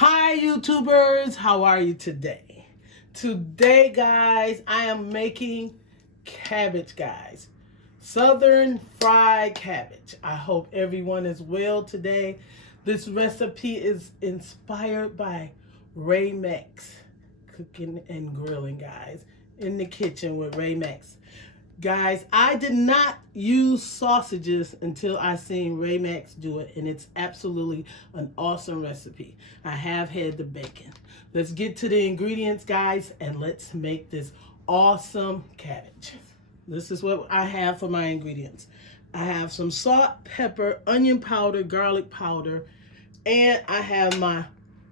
Hi YouTubers, how are you today? Today guys, I am making cabbage guys. Southern fried cabbage. I hope everyone is well today. This recipe is inspired by Ray Max cooking and grilling guys. In the kitchen with Ray Max. Guys, I did not use sausages until I seen Ray Max do it, and it's absolutely an awesome recipe. I have had the bacon. Let's get to the ingredients, guys, and let's make this awesome cabbage. This is what I have for my ingredients. I have some salt, pepper, onion powder, garlic powder, and I have my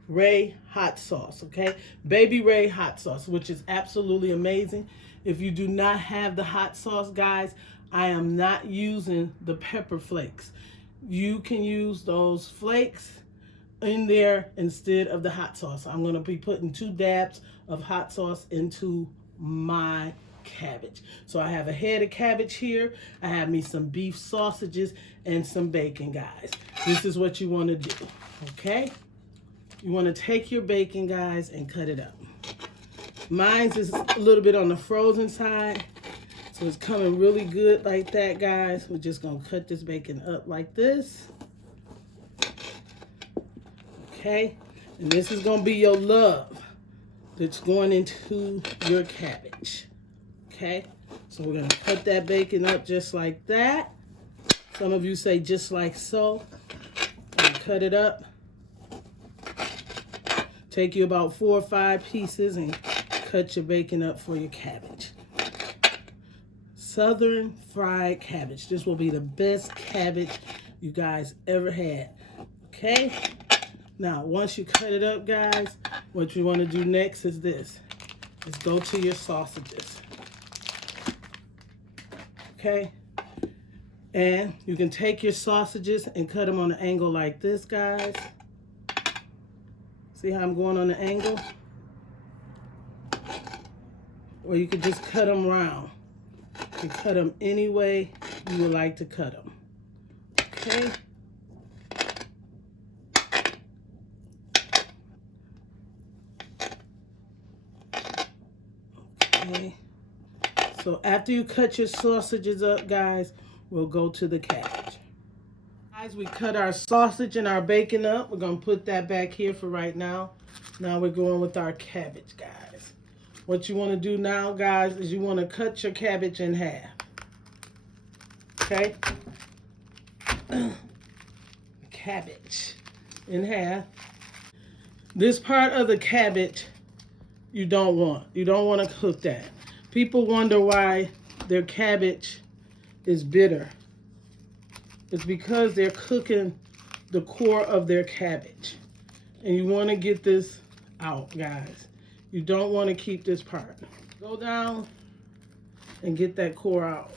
Ray hot sauce, okay? Baby Ray hot sauce, which is absolutely amazing. If you do not have the hot sauce, guys, I am not using the pepper flakes. You can use those flakes in there instead of the hot sauce. I'm going to be putting 2 dabs of hot sauce into my cabbage. So I have a head of cabbage here. I have me some beef sausages and some bacon, guys. This is what you want to do, okay? You want to take your bacon, guys, and cut it up. Mine's is a little bit on the frozen side, so it's coming really good like that, guys. We're just going to cut this bacon up like this. Okay? And this is going to be your love that's going into your cabbage. Okay? So we're going to cut that bacon up just like that. Some of you say just like so. And cut it up. Take you about 4 or 5 pieces and cut your bacon up for your cabbage. Southern fried cabbage. This will be the best cabbage you guys ever had. Okay? Now, once you cut it up, guys, what you want to do next is this. Is go to your sausages. Okay? And you can take your sausages and cut them on an angle like this, guys. See how I'm going on the angle? Or you could just cut them round. You can cut them any way you would like to cut them. Okay? Okay. So after you cut your sausages up, guys, we'll go to the cabbage. Guys, we cut our sausage and our bacon up. We're going to put that back here for right now. Now we're going with our cabbage, guys. What you want to do now, guys, is you want to cut your cabbage in half. Okay? Cabbage in half. This part of the cabbage you don't want. You don't want to cook that. People wonder why their cabbage is bitter. It's because they're cooking the core of their cabbage. And you want to get this out, guys. You don't want to keep this part. Go down and get that core out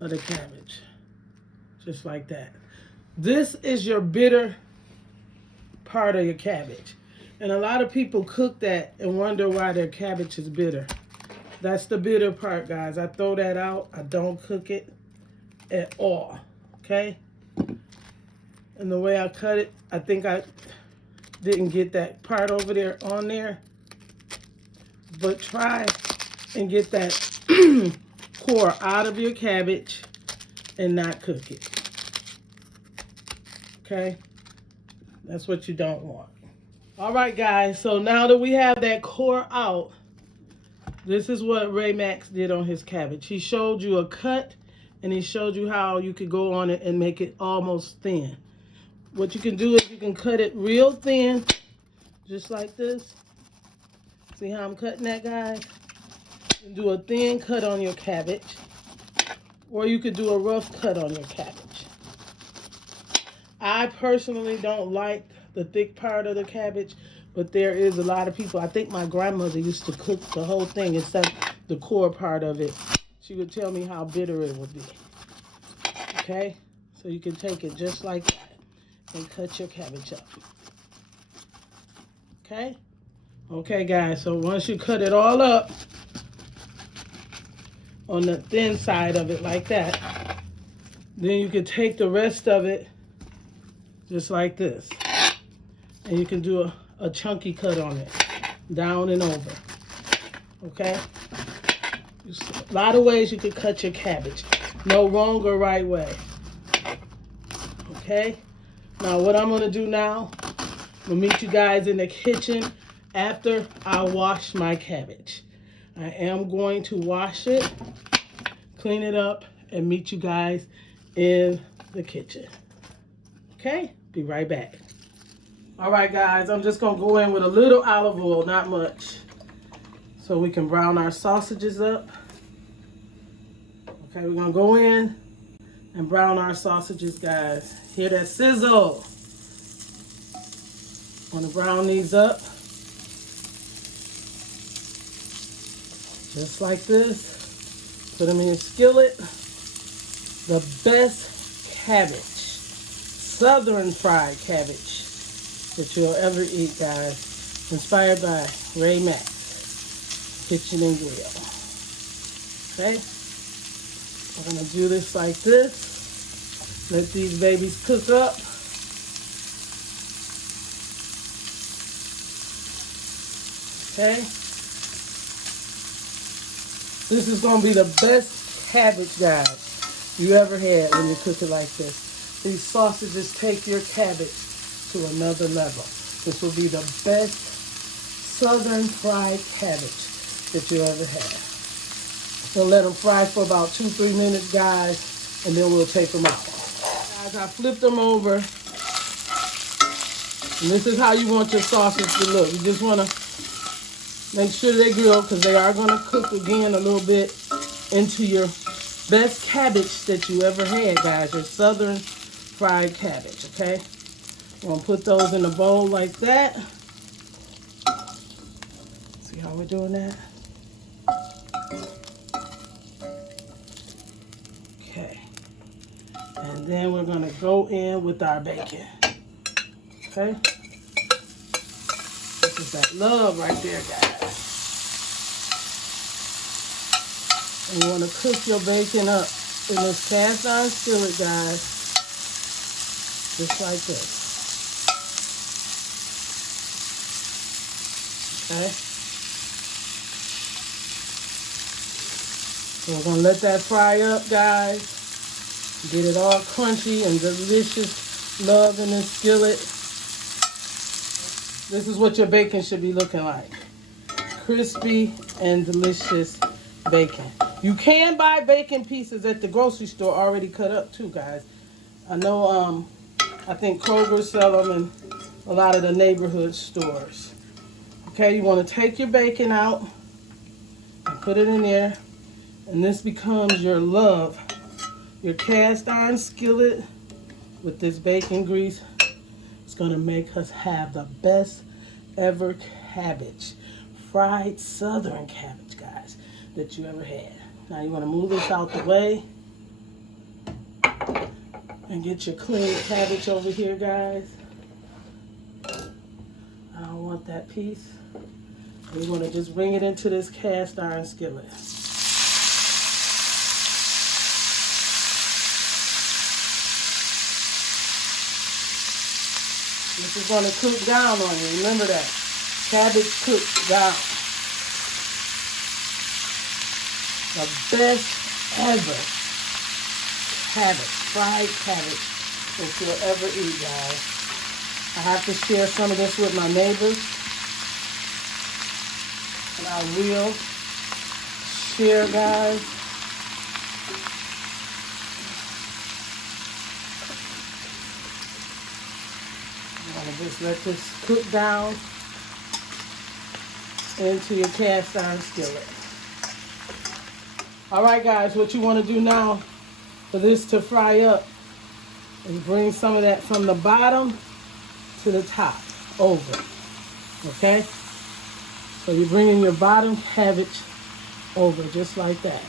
of the cabbage. Just like that. This is your bitter part of your cabbage. And a lot of people cook that and wonder why their cabbage is bitter. That's the bitter part, guys. I throw that out. I don't cook it at all. Okay? And the way I cut it, I think I didn't get that part over there on there. But try and get that core out of your cabbage and not cook it. Okay? That's what you don't want. All right, guys. So now that we have that core out, this is what Ray Max did on his cabbage. He showed you a cut, and he showed you how you could go on it and make it almost thin. What you can do is you can cut it real thin, just like this. See how I'm cutting that, guys? You can do a thin cut on your cabbage, or you could do a rough cut on your cabbage. I personally don't like the thick part of the cabbage, but there is a lot of people. I think my grandmother used to cook the whole thing except the core part of it. She would tell me how bitter it would be. Okay? So you can take it just like that and cut your cabbage up. Okay? Okay, guys. So once you cut it all up on the thin side of it like that, then you can take the rest of it just like this. and you can do a chunky cut on it, down and over. Okay? There's a lot of ways you could cut your cabbage. No wrong or right way. Okay? Now what I'm going to do now, we'll meet you guys in the kitchen after I wash my cabbage. I am going to wash it, clean it up, and meet you guys in the kitchen. Okay? Be right back. All right, guys, I'm just going to go in with a little olive oil, not much, so we can brown our sausages up. Okay, we're going to go in and brown our sausages, guys. Hear that sizzle? Want to brown these up. Just like this. Put them in a skillet. The best cabbage, southern fried cabbage that you'll ever eat, guys. Inspired by Ray Mack's Kitchen and Grill. Okay? We're going to do this like this. Let these babies cook up. Okay? This is going to be the best cabbage, guys, you ever had when you cook it like this. These sausages take your cabbage to another level. This will be the best southern fried cabbage that you ever had. We'll let them fry for about 2-3 minutes, guys, and then we'll take them out. Guys, I flipped them over. And this is how you want your sausage to look. You just want to make sure they grill, because they are going to cook again a little bit into your best cabbage that you ever had, guys. Your southern fried cabbage, okay? I'm going to put those in a bowl like that. See how we're doing that? Okay. And then we're going to go in with our bacon. Okay? This is that love right there, guys. And you want to cook your bacon up in this cast iron skillet, guys. Just like this. Okay? So we're going to let that fry up, guys. Get it all crunchy and delicious love in this skillet. This is what your bacon should be looking like. Crispy and delicious bacon. You can buy bacon pieces at the grocery store already cut up too, guys. I know, I think Kroger sell them in a lot of the neighborhood stores. Okay, you want to take your bacon out and put it in there. And this becomes your love. Your cast iron skillet with this bacon grease. It's going to make us have the best ever cabbage. Fried southern cabbage, guys, that you ever had. Now you want to move this out the way. And get your clean cabbage over here, guys. I don't want that piece. We want to just bring it into this cast iron skillet. This is going to cook down on you. Remember that. Cabbage cooks down. The best ever cabbage, fried cabbage that you'll ever eat, guys. I have to share some of this with my neighbors. And I will share, guys. I'm going to just let this cook down into your cast iron skillet. All right, guys, what you want to do now for this to fry up is bring some of that from the bottom to the top, over, okay? So you're bringing your bottom cabbage over just like that.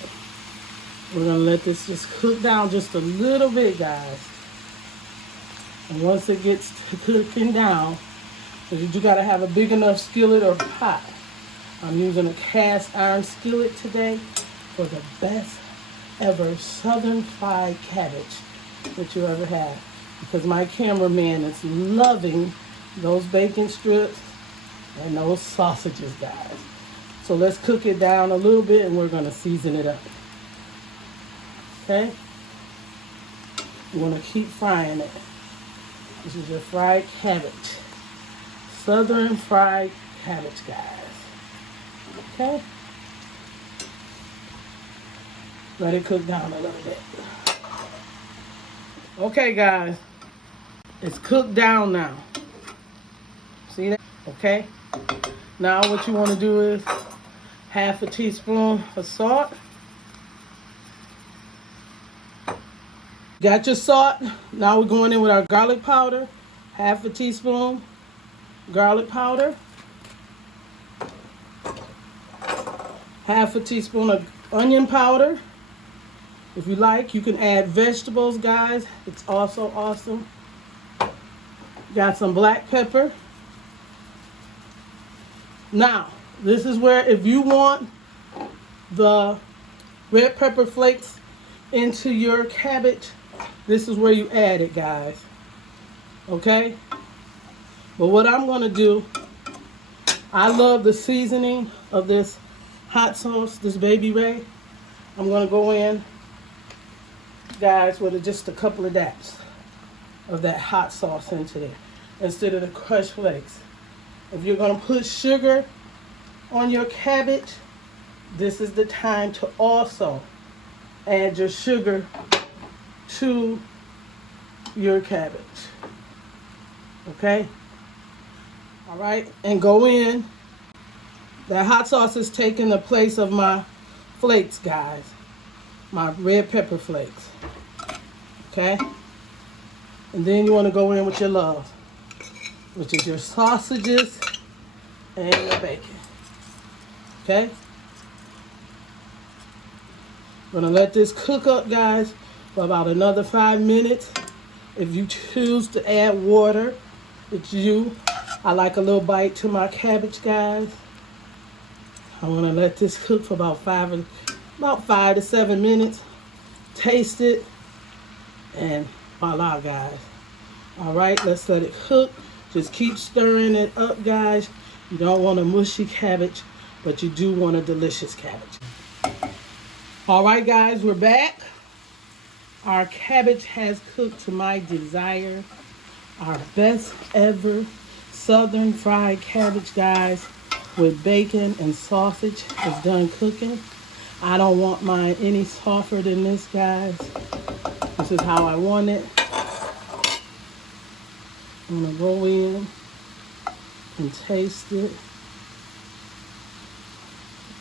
We're going to let this just cook down just a little bit, guys. And once it gets to cooking down, you got to have a big enough skillet or pot. I'm using a cast iron skillet today for the best ever southern fried cabbage that you ever had. Because my cameraman is loving those bacon strips, and those sausages, guys. So let's cook it down a little bit and we're going to season it up. Okay? You want to keep frying it. This is your fried cabbage. Southern fried cabbage, guys. Okay? Let it cook down a little bit. Okay, guys. It's cooked down now. See that? Okay? Now what you want to do is half a teaspoon of salt. Got your salt. Now we're going in with our garlic powder. Half a teaspoon garlic powder. Half a teaspoon of onion powder. If you like, you can add vegetables, guys. It's also awesome. Got some black pepper. Now, this is where if you want the red pepper flakes into your cabbage, this is where you add it, guys. Okay? But what I'm going to do, I love the seasoning of this hot sauce, this MamaRay. I'm going to go in, guys, with just a couple of dabs of that hot sauce into there instead of the crushed flakes. If you're going to put sugar on your cabbage, this is the time to also add your sugar to your cabbage. Okay? All right? And go in. That hot sauce is taking the place of my flakes, guys. My red pepper flakes. Okay? And then you want to go in with your love, which is your sausages and your bacon. Okay? I'm going to let this cook up, guys, for about another 5 minutes. If you choose to add water, it's you. I like a little bite to my cabbage, guys. I'm going to let this cook for about 5 to 7 minutes. Taste it. And voila, guys. All right, let's let it cook. Just keep stirring it up, guys. You don't want a mushy cabbage, but you do want a delicious cabbage. All right, guys, we're back. Our cabbage has cooked to my desire. Our best ever southern fried cabbage, guys, with bacon and sausage is done cooking. I don't want mine any softer than this, guys. This is how I want it. I'm gonna go in and taste it.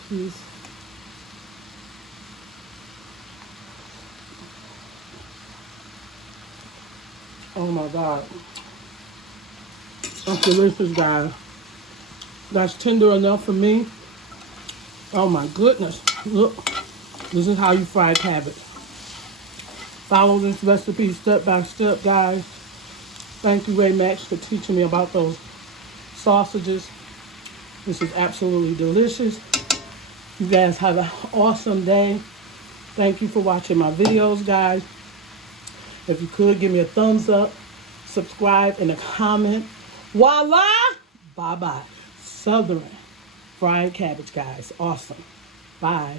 Please. Oh my God. That's delicious, guys. That's tender enough for me. Oh my goodness. Look, this is how you fry cabbage. Follow this recipe step by step, guys. Thank you, Ray Max, for teaching me about those sausages. This is absolutely delicious. You guys have an awesome day. Thank you for watching my videos, guys. If you could, give me a thumbs up, subscribe, and a comment. Voila! Bye-bye. Southern fried cabbage, guys. Awesome. Bye.